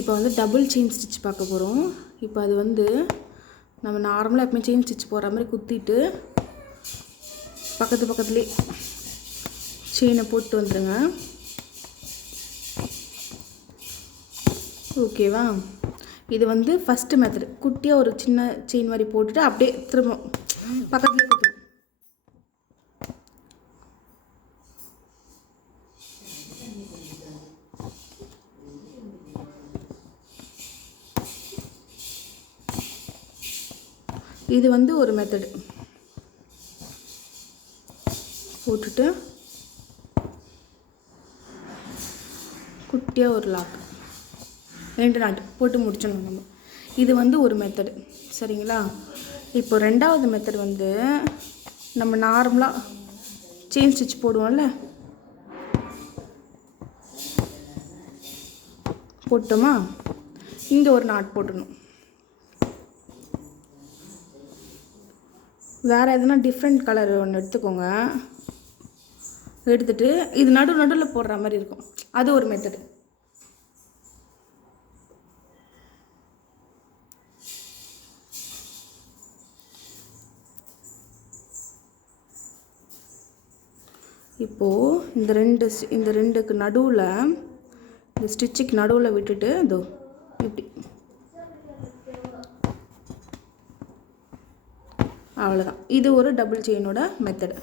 இப்போ வந்து double chain stitch பார்க்க போகிறோம். இப்போ அது வந்து நம்ம நார்மலாக எப்பவுமே செயின் ஸ்டிச் போடுற மாதிரி குத்திட்டு பக்கத்துலேயே செயினை போட்டு வந்துடுங்க. ஓகேவா? இது வந்து ஃபஸ்ட்டு மெத்தடு. குட்டியாக ஒரு சின்ன செயின் மாதிரி போட்டுட்டு அப்படியே திரும்ப பக்கத்துலேயே குத்தணும். இது வந்து ஒரு மெத்தடு. போட்டுட்டு குட்டியாக ஒரு லாக் 2 நாட் போட்டு முடிச்சிடணும் நம்ம. இது வந்து ஒரு மெத்தடு. சரிங்களா? இப்போ ரெண்டாவது மெத்தட் வந்து நம்ம நார்மலாக செயின் ஸ்டிச் போடுவோம்ல, போட்டோமா, இங்கே ஒரு நாட் போட்டுடணும். வேறு எதுனா டிஃப்ரெண்ட் கலர் ஒன்று எடுத்துக்கோங்க. எடுத்துகிட்டு இது நடுவில் போடுற மாதிரி இருக்கும். அது ஒரு மெத்தடு. இப்போது இந்த ரெண்டுக்கு நடுவில், இந்த ஸ்டிச்சுக்கு நடுவில் விட்டுட்டு இதோ இப்படி, அவ்வளோதான். இது ஒரு டபுள் செயினோட மெத்தடு.